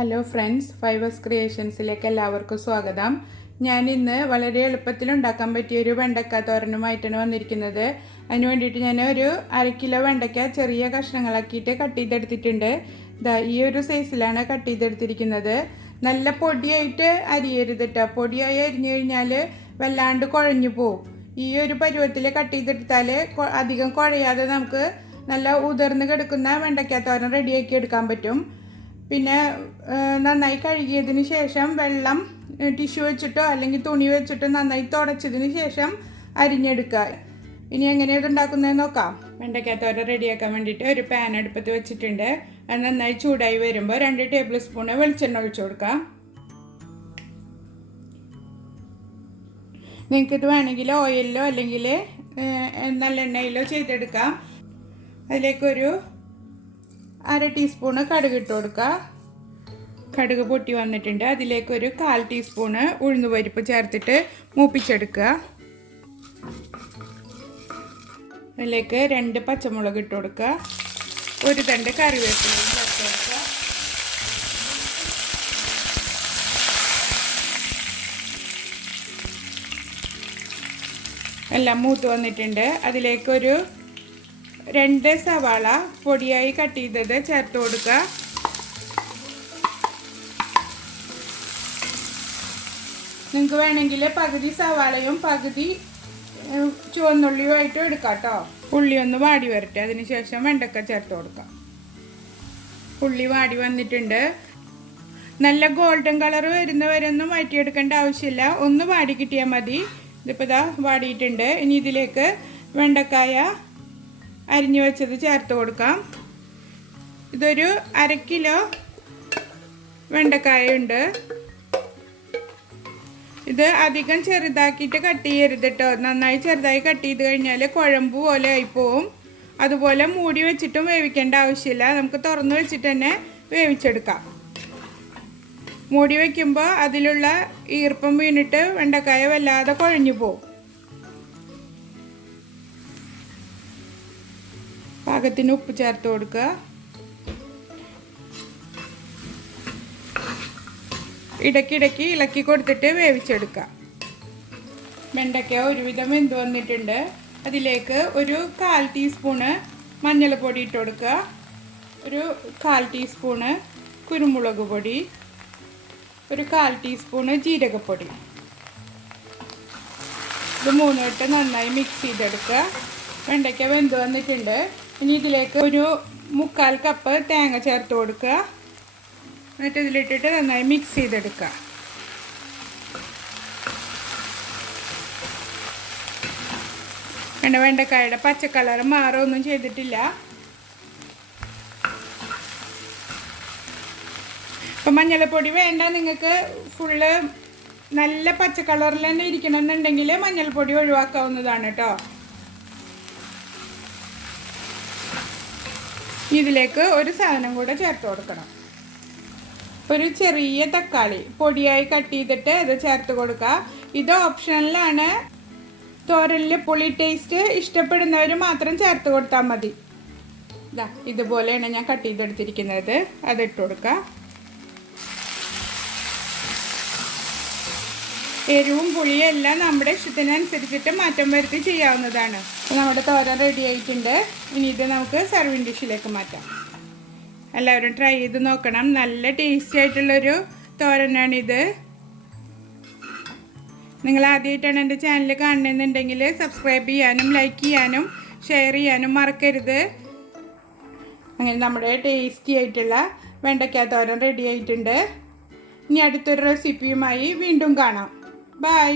Hello friends, fivers ക്രിയേഷൻസിലേക്ക് എല്ലാവർക്കും സ്വാഗതം. ഞാൻ ഇന്ന് വളരെ എളുപ്പത്തിൽ ഉണ്ടാക്കാൻ പറ്റിയ ഒരു വെണ്ടക്ക തോരനുമായിട്ടാണ് വന്നിരിക്കുന്നത്. അതിന് വേണ്ടിയിട്ട് ഞാൻ ഒരു 1/2 കിലോ വെണ്ടയ്ക്ക ചെറിയ കഷ്ണങ്ങളാക്കിയിട്ട് കട്ട് ചെയ്തെടുത്തിട്ടുണ്ട്. ഈ ഒരു സൈസിലാണ് കട്ട് ചെയ്തെടുത്തിരിക്കുന്നത്. നല്ല പൊടിയായിട്ട് അരിയരുത് കേട്ടോ. പൊടിയായി അരിഞ്ഞു കഴിഞ്ഞാൽ വല്ലാണ്ട് കുഴഞ്ഞു പോവും. ഈ ഒരു പരുവത്തിൽ കട്ട് ചെയ്തെടുത്താൽ അധികം കുഴയാതെ നമുക്ക് നല്ല ഉതിർന്ന് കിടക്കുന്ന വെണ്ടയ്ക്ക തോരൻ റെഡിയാക്കി എടുക്കാൻ പറ്റും. പിന്നെ നന്നായി കഴുകിയതിന് ശേഷം വെള്ളം ടിഷ്യൂ വെച്ചിട്ടോ അല്ലെങ്കിൽ തുണി വെച്ചിട്ടോ നന്നായി തുടച്ചതിന് ശേഷം അരിഞ്ഞെടുക്കുക. ഇനി എങ്ങനെയത് ഉണ്ടാക്കുന്നതെന്ന് നോക്കാം. വെണ്ടയ്ക്ക തോരൻ റെഡിയാക്കാൻ വേണ്ടിയിട്ട് ഒരു പാൻ അടുപ്പത്ത് വെച്ചിട്ടുണ്ട്. അത് നന്നായി ചൂടായി വരുമ്പോൾ 2 ടേബിൾ സ്പൂൺ വെളിച്ചെണ്ണ ഒഴിച്ചു കൊടുക്കാം. നിങ്ങൾക്കിത് വേണമെങ്കിൽ ഓയിലിലോ അല്ലെങ്കിൽ നല്ലെണ്ണയിലോ ചെയ്തെടുക്കാം. അതിലേക്കൊരു 1/2 ടീസ്പൂണ് കടുക് ഇട്ട് കൊടുക്കുക. കടുക് പൊട്ടി വന്നിട്ടുണ്ട്. അതിലേക്കൊരു 1/4 ടീസ്പൂണ് ഉഴുന്നുപരിപ്പ് ചേർത്തിട്ട് മൂപ്പിച്ചെടുക്കുക. അതിലേക്ക് 2 പച്ചമുളക് ഇട്ട് കൊടുക്കുക. ഒരു തണ്ട് കറിവേപ്പിലയും ചേർത്ത് കൊടുക്കുക. എല്ലാം മൂത്ത് വന്നിട്ടുണ്ട്. അതിലേക്കൊരു 2 സവാള പൊടിയായി കട്ട് ചെയ്തത് ചേർത്ത് കൊടുക്കുക. നിങ്ങൾക്ക് വേണമെങ്കിൽ പകുതി സവാളയും പകുതി ചുവന്നുള്ളിയുമായിട്ടും എടുക്കാം കേട്ടോ. ഉള്ളി ഒന്ന് വാടി വരട്ടെ. അതിനുശേഷം വെണ്ടക്ക ചേർത്ത് കൊടുക്കാം. ഉള്ളി വാടി വന്നിട്ടുണ്ട്. നല്ല ഗോൾഡൻ കളർ വരുന്നവരൊന്നും വഴറ്റിയെടുക്കേണ്ട ആവശ്യമില്ല. ഒന്ന് വാടി കിട്ടിയാൽ മതി. ഇതിപ്പോൾ ഇതാ വാടിയിട്ടുണ്ട്. ഇനി ഇതിലേക്ക് വെണ്ടക്കായ അരിഞ്ഞു വെച്ചത് ചേർത്ത് കൊടുക്കാം. ഇതൊരു 1/2 കിലോ വെണ്ടക്കായ ഉണ്ട്. ഇത് അധികം ചെറുതാക്കിയിട്ട് കട്ട് ചെയ്യരുത് കേട്ടോ. നന്നായി ചെറുതായി കട്ട് ചെയ്ത് കഴിഞ്ഞാൽ കുഴമ്പ് പോലെ ആയിപ്പോവും. അതുപോലെ മൂടി വെച്ചിട്ടും വേവിക്കേണ്ട ആവശ്യമില്ല. നമുക്ക് തുറന്ന് വെച്ചിട്ട് തന്നെ വേവിച്ചെടുക്കാം. മൂടി വയ്ക്കുമ്പോൾ അതിലുള്ള ഈർപ്പം വീണിട്ട് വെണ്ടക്കായ വല്ലാതെ കുഴഞ്ഞു പോവും. പാകത്തിന് ഉപ്പ് ചേർത്ത് കൊടുക്കുക. ഇടയ്ക്കിടയ്ക്ക് ഇളക്കി കൊടുത്തിട്ട് വേവിച്ചെടുക്കുക. വെണ്ടയ്ക്ക ഒരുവിധം വെന്ത് വന്നിട്ടുണ്ട്. അതിലേക്ക് ഒരു 1/4 ടീസ്പൂണ് മഞ്ഞൾപ്പൊടി ഇട്ട് കൊടുക്കുക. ഒരു 1/4 ടീസ്പൂണ് കുരുമുളക് പൊടി, ഒരു 1/4 ടീസ്പൂണ് ജീരകപ്പൊടി. ഇത് മൂന്നും ഇട്ട് നന്നായി മിക്സ് ചെയ്തെടുക്കുക. വെണ്ടയ്ക്ക വെന്ത് വന്നിട്ടുണ്ട്. ഇനി ഇതിലേക്ക് ഒരു 1/4 കപ്പ് തേങ്ങ ചേർത്ത് കൊടുക്കുക. എന്നിട്ട് ഇതിലിട്ടിട്ട് നന്നായി മിക്സ് ചെയ്തെടുക്കുക. വെണ്ടക്കായുടെ പച്ച കളർ മാറൊന്നും ചെയ്തിട്ടില്ല. ഇപ്പം മഞ്ഞൾപ്പൊടി വേണ്ട. നിങ്ങൾക്ക് ഫുള്ള് നല്ല പച്ച കളറിൽ തന്നെ ഇരിക്കണമെന്നുണ്ടെങ്കിൽ മഞ്ഞൾപ്പൊടി ഒഴിവാക്കാവുന്നതാണ് കേട്ടോ. ഇതിലേക്ക് ഒരു സാധനം കൂടെ ചേർത്ത് കൊടുക്കണം. ഒരു ചെറിയ തക്കാളി പൊടിയായി കട്ട് ചെയ്തിട്ട് അത് ചേർത്ത് കൊടുക്കുക. ഇത് ഓപ്ഷണലാണ്. തോരനിൽ പുളി ടേസ്റ്റ് ഇഷ്ടപ്പെടുന്നവർ മാത്രം ചേർത്ത് കൊടുത്താൽ മതി. ഇതുപോലെയാണ് ഞാൻ കട്ട് ചെയ്തെടുത്തിരിക്കുന്നത്. അതിട്ട് കൊടുക്കുക. എരിവും പുളിയും എല്ലാം നമ്മുടെ ഇഷ്ടത്തിനനുസരിച്ചിട്ട് മാറ്റം വരുത്തി ചെയ്യാവുന്നതാണ്. നമ്മുടെ തോരൻ റെഡി ആയിട്ടുണ്ട്. ഇനി ഇത് നമുക്ക് സർവിങ് ഡിഷിലേക്ക് മാറ്റാം. എല്ലാവരും ട്രൈ ചെയ്ത് നോക്കണം. നല്ല ടേസ്റ്റി ആയിട്ടുള്ളൊരു തോരനാണിത്. നിങ്ങൾ ആദ്യമായിട്ടാണ് എൻ്റെ ചാനൽ കാണുന്നതെന്നുണ്ടെങ്കിൽ സബ്സ്ക്രൈബ് ചെയ്യാനും ലൈക്ക് ചെയ്യാനും ഷെയർ ചെയ്യാനും മറക്കരുത്. അങ്ങനെ നമ്മുടെ ടേസ്റ്റി ആയിട്ടുള്ള വെണ്ടയ്ക്ക തോരൻ റെഡി ആയിട്ടുണ്ട്. ഇനി അടുത്തൊരു റെസിപ്പിയുമായി വീണ്ടും കാണാം. ബൈ.